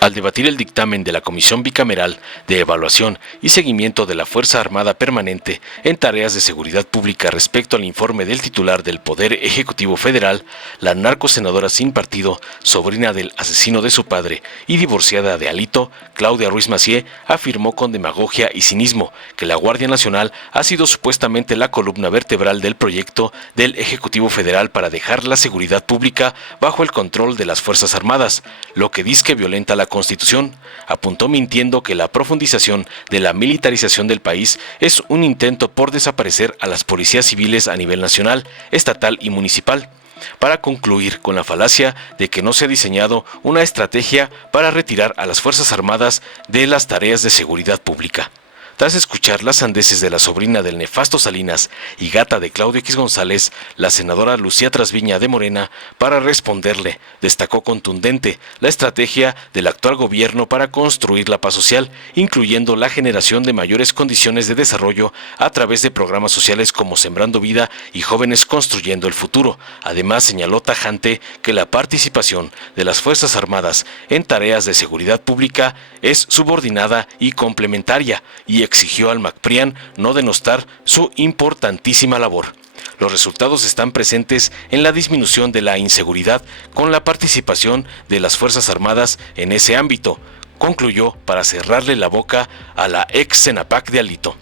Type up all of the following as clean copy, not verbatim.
Al debatir el dictamen de la Comisión Bicameral de Evaluación y Seguimiento de la Fuerza Armada Permanente en Tareas de Seguridad Pública respecto al informe del titular del Poder Ejecutivo Federal, la narcosenadora sin partido, sobrina del asesino de su padre y divorciada de Alito, Claudia Ruiz Massieu, afirmó con demagogia y cinismo que la Guardia Nacional ha sido supuestamente la columna vertebral del proyecto del Ejecutivo Federal para dejar la seguridad pública bajo el control de las Fuerzas Armadas, lo que dice que violenta la Constitución. Apuntó mintiendo que la profundización de la militarización del país es un intento por desaparecer a las policías civiles a nivel nacional, estatal y municipal, para concluir con la falacia de que no se ha diseñado una estrategia para retirar a las Fuerzas Armadas de las tareas de seguridad pública. Tras escuchar las sandeces de la sobrina del nefasto Salinas y gata de Claudio X González, la senadora Lucía Trasviña de Morena, para responderle, destacó contundente la estrategia del actual gobierno para construir la paz social, incluyendo la generación de mayores condiciones de desarrollo a través de programas sociales como Sembrando Vida y Jóvenes Construyendo el Futuro. Además, señaló tajante que la participación de las Fuerzas Armadas en tareas de seguridad pública es subordinada y complementaria, y exigió al MACPRIAN no denostar su importantísima labor. Los resultados están presentes en la disminución de la inseguridad con la participación de las Fuerzas Armadas en ese ámbito, concluyó para cerrarle la boca a la ex Senapac de Alito.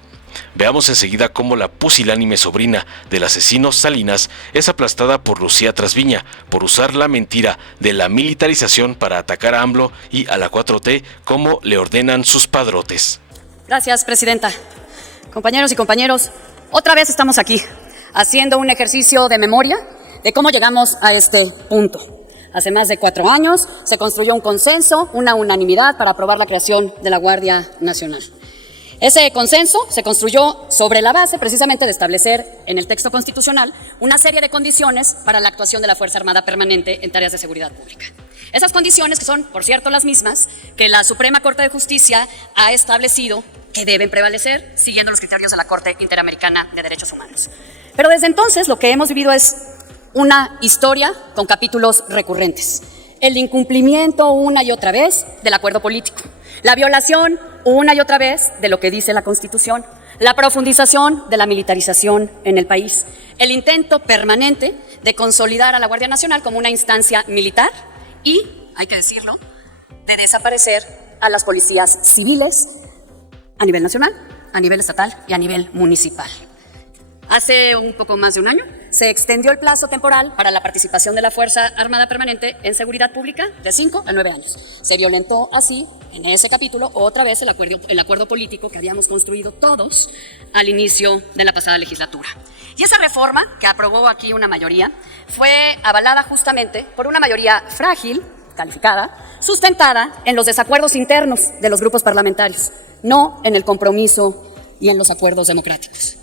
Veamos enseguida cómo la pusilánime sobrina del asesino Salinas es aplastada por Lucía Trasviña por usar la mentira de la militarización para atacar a AMLO y a la 4T como le ordenan sus padrotes. Gracias, presidenta. Compañeros y compañeros, otra vez estamos aquí, haciendo un ejercicio de memoria de cómo llegamos a este punto. Hace más de 4 años se construyó un consenso, una unanimidad para aprobar la creación de la Guardia Nacional. Ese consenso se construyó sobre la base precisamente de establecer en el texto constitucional una serie de condiciones para la actuación de la Fuerza Armada Permanente en tareas de seguridad pública. Esas condiciones que son, por cierto, las mismas que la Suprema Corte de Justicia ha establecido que deben prevalecer siguiendo los criterios de la Corte Interamericana de Derechos Humanos. Pero desde entonces lo que hemos vivido es una historia con capítulos recurrentes. El incumplimiento una y otra vez del acuerdo político, la violación una y otra vez de lo que dice la Constitución, la profundización de la militarización en el país, el intento permanente de consolidar a la Guardia Nacional como una instancia militar y, hay que decirlo, de desaparecer a las policías civiles a nivel nacional, a nivel estatal y a nivel municipal. Hace un poco más de un año se extendió el plazo temporal para la participación de la Fuerza Armada Permanente en seguridad pública de 5 a 9 años. Se violentó así, en ese capítulo, otra vez el acuerdo político que habíamos construido todos al inicio de la pasada legislatura. Y esa reforma, que aprobó aquí una mayoría, fue avalada justamente por una mayoría frágil, calificada, sustentada en los desacuerdos internos de los grupos parlamentarios, no en el compromiso y en los acuerdos democráticos.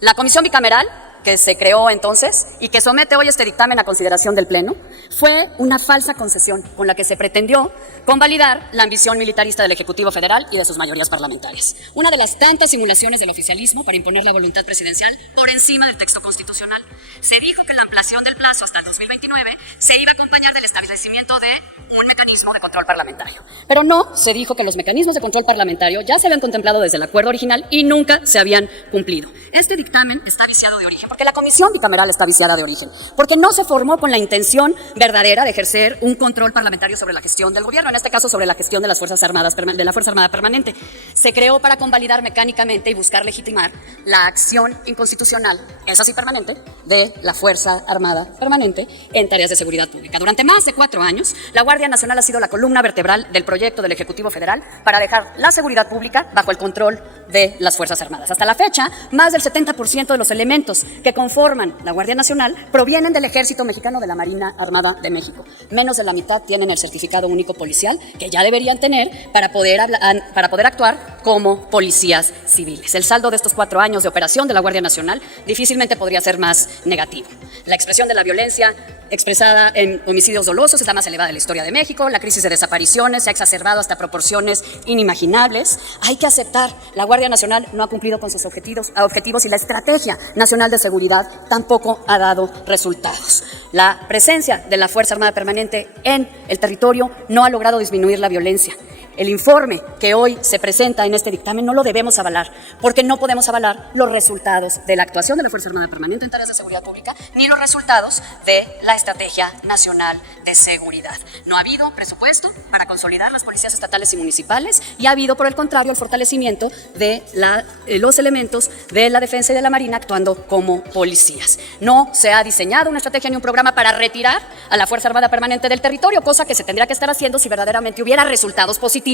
La Comisión Bicameral, que se creó entonces y que somete hoy este dictamen a consideración del Pleno, fue una falsa concesión con la que se pretendió convalidar la ambición militarista del Ejecutivo Federal y de sus mayorías parlamentarias. Una de las tantas simulaciones del oficialismo para imponer la voluntad presidencial por encima del texto constitucional. Se dijo que la ampliación del plazo hasta el 2029 se iba a acompañar del establecimiento de un mecanismo de control parlamentario. Pero no se dijo que los mecanismos de control parlamentario ya se habían contemplado desde el acuerdo original y nunca se habían cumplido. Este dictamen está viciado de origen, porque la Comisión Bicameral está viciada de origen, porque no se formó con la intención verdadera de ejercer un control parlamentario sobre la gestión del gobierno, en este caso sobre la gestión de las Fuerzas Armadas, de la Fuerza Armada Permanente. Se creó para convalidar mecánicamente y buscar legitimar la acción inconstitucional, esa sí permanente, de la Fuerza Armada Permanente en tareas de seguridad pública. Durante más de 4 años, la Guardia Nacional ha sido la columna vertebral del proyecto del Ejecutivo Federal para dejar la seguridad pública bajo el control de las Fuerzas Armadas. Hasta la fecha, más del 70% de los elementos que conforman la Guardia Nacional provienen del Ejército Mexicano, de la Marina Armada de México. Menos de la mitad tienen el certificado único policial que ya deberían tener para poder actuar como policías civiles. El saldo de estos 4 años de operación de la Guardia Nacional difícilmente podría ser más negativo. negativo. La expresión de la violencia expresada en homicidios dolosos es la más elevada de la historia de México. La crisis de desapariciones se ha exacerbado hasta proporciones inimaginables. Hay que aceptar, la Guardia Nacional no ha cumplido con sus objetivos y la Estrategia Nacional de Seguridad tampoco ha dado resultados. La presencia de la Fuerza Armada Permanente en el territorio no ha logrado disminuir la violencia. El informe que hoy se presenta en este dictamen no lo debemos avalar, porque no podemos avalar los resultados de la actuación de la Fuerza Armada Permanente en tareas de seguridad pública, ni los resultados de la Estrategia Nacional de Seguridad. No ha habido presupuesto para consolidar las policías estatales y municipales, y ha habido, por el contrario, el fortalecimiento de los elementos de la Defensa y de la Marina actuando como policías. No se ha diseñado una estrategia ni un programa para retirar a la Fuerza Armada Permanente del territorio, cosa que se tendría que estar haciendo si verdaderamente hubiera resultados positivos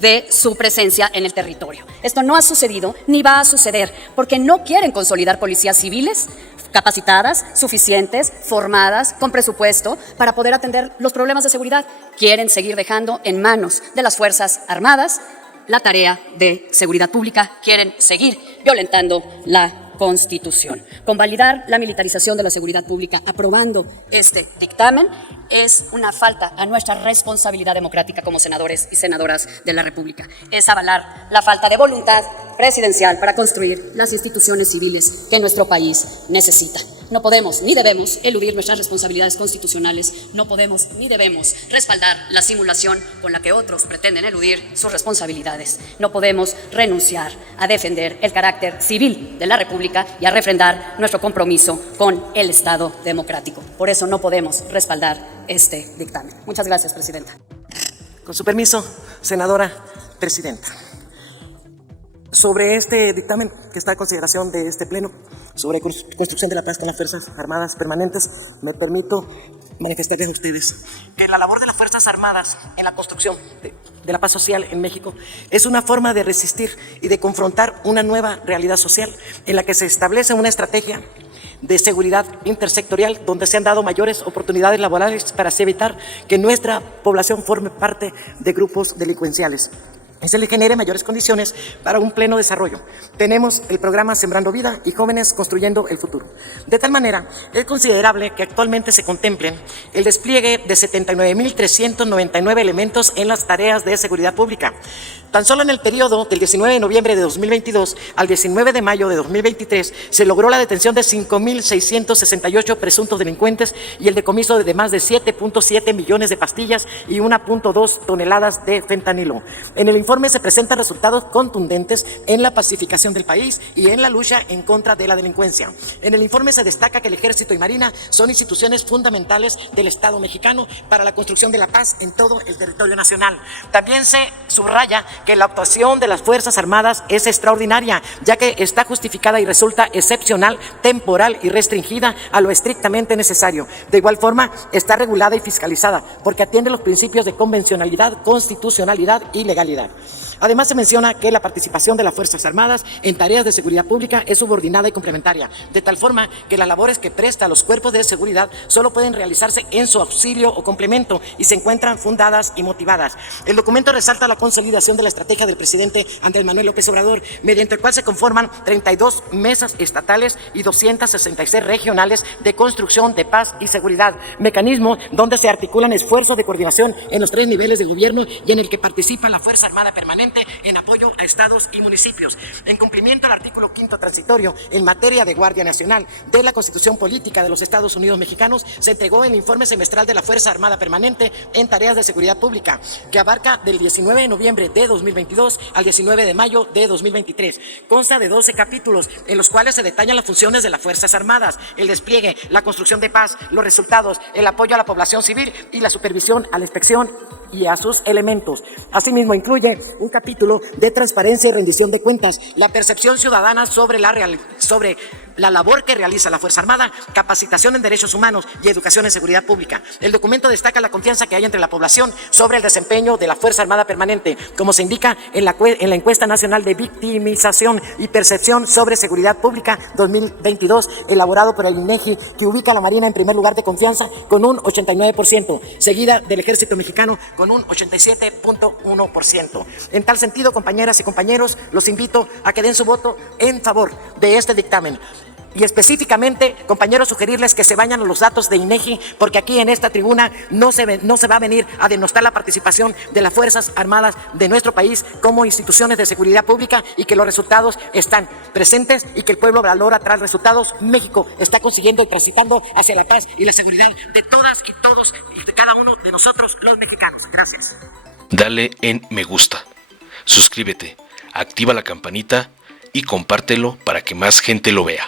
de su presencia en el territorio. Esto no ha sucedido ni va a suceder porque no quieren consolidar policías civiles capacitadas, suficientes, formadas, con presupuesto para poder atender los problemas de seguridad. Quieren seguir dejando en manos de las Fuerzas Armadas la tarea de seguridad pública, quieren seguir violentando la Constitución. Convalidar la militarización de la seguridad pública aprobando este dictamen es una falta a nuestra responsabilidad democrática como senadores y senadoras de la República. Es avalar la falta de voluntad presidencial para construir las instituciones civiles que nuestro país necesita. No podemos ni debemos eludir nuestras responsabilidades constitucionales, no podemos ni debemos respaldar la simulación con la que otros pretenden eludir sus responsabilidades. No podemos renunciar a defender el carácter civil de la República y a refrendar nuestro compromiso con el Estado democrático. Por eso no podemos respaldar este dictamen. Muchas gracias, Presidenta. Con su permiso, senadora presidenta. Sobre este dictamen que está a consideración de este pleno, sobre construcción de la paz con las Fuerzas Armadas Permanentes, me permito manifestarles a ustedes que la labor de las Fuerzas Armadas en la construcción de la paz social en México es una forma de resistir y de confrontar una nueva realidad social en la que se establece una estrategia de seguridad intersectorial donde se han dado mayores oportunidades laborales para así evitar que nuestra población forme parte de grupos delincuenciales y se le genere mayores condiciones para un pleno desarrollo. Tenemos el programa Sembrando Vida y Jóvenes Construyendo el Futuro. De tal manera, es considerable que actualmente se contemplen el despliegue de 79.399 elementos en las tareas de seguridad pública. Tan solo en el periodo del 19 de noviembre de 2022 al 19 de mayo de 2023 se logró la detención de 5.668 presuntos delincuentes y el decomiso de más de 7.7 millones de pastillas y 1.2 toneladas de fentanilo. En el informe se presentan resultados contundentes en la pacificación del país y en la lucha en contra de la delincuencia. En el informe se destaca que el Ejército y Marina son instituciones fundamentales del Estado mexicano para la construcción de la paz en todo el territorio nacional. También se subraya que la actuación de las Fuerzas Armadas es extraordinaria, ya que está justificada y resulta excepcional, temporal y restringida a lo estrictamente necesario. De igual forma, está regulada y fiscalizada, porque atiende los principios de convencionalidad, constitucionalidad y legalidad. Además, se menciona que la participación de las Fuerzas Armadas en tareas de seguridad pública es subordinada y complementaria, de tal forma que las labores que presta los cuerpos de seguridad solo pueden realizarse en su auxilio o complemento y se encuentran fundadas y motivadas. El documento resalta la consolidación de la estrategia del presidente Andrés Manuel López Obrador, mediante el cual se conforman 32 mesas estatales y 266 regionales de construcción de paz y seguridad, mecanismo donde se articulan esfuerzos de coordinación en los 3 niveles de gobierno y en el que participa la Fuerza Armada Permanente en apoyo a estados y municipios. En cumplimiento al artículo 5º transitorio en materia de Guardia Nacional de la Constitución Política de los Estados Unidos Mexicanos, se entregó el informe semestral de la Fuerza Armada Permanente en tareas de seguridad pública, que abarca del 19 de noviembre de 2022 al 19 de mayo de 2023. Consta de 12 capítulos en los cuales se detallan las funciones de las Fuerzas Armadas, el despliegue, la construcción de paz, los resultados, el apoyo a la población civil y la supervisión a la inspección y a sus elementos. Asimismo, incluye un capítulo de transparencia y rendición de cuentas, la percepción ciudadana sobre la labor que realiza la Fuerza Armada, capacitación en derechos humanos y educación en seguridad pública. El documento destaca la confianza que hay entre la población sobre el desempeño de la Fuerza Armada Permanente, como se indica en la encuesta nacional de victimización y percepción sobre seguridad pública 2022, elaborado por el INEGI, que ubica a la Marina en primer lugar de confianza con un 89%, seguida del Ejército Mexicano con un 87.1%. En tal sentido, compañeras y compañeros, los invito a que den su voto en favor de este dictamen y específicamente, compañeros, sugerirles que se vayan a los datos de INEGI, porque aquí en esta tribuna no se va a venir a denostar la participación de las Fuerzas Armadas de nuestro país como instituciones de seguridad pública, y que los resultados están presentes y que el pueblo valora tras resultados. México está consiguiendo y transitando hacia la paz y la seguridad de todas y todos y de cada uno de nosotros los mexicanos. Gracias. Dale en me gusta, suscríbete, activa la campanita y compártelo para que más gente lo vea.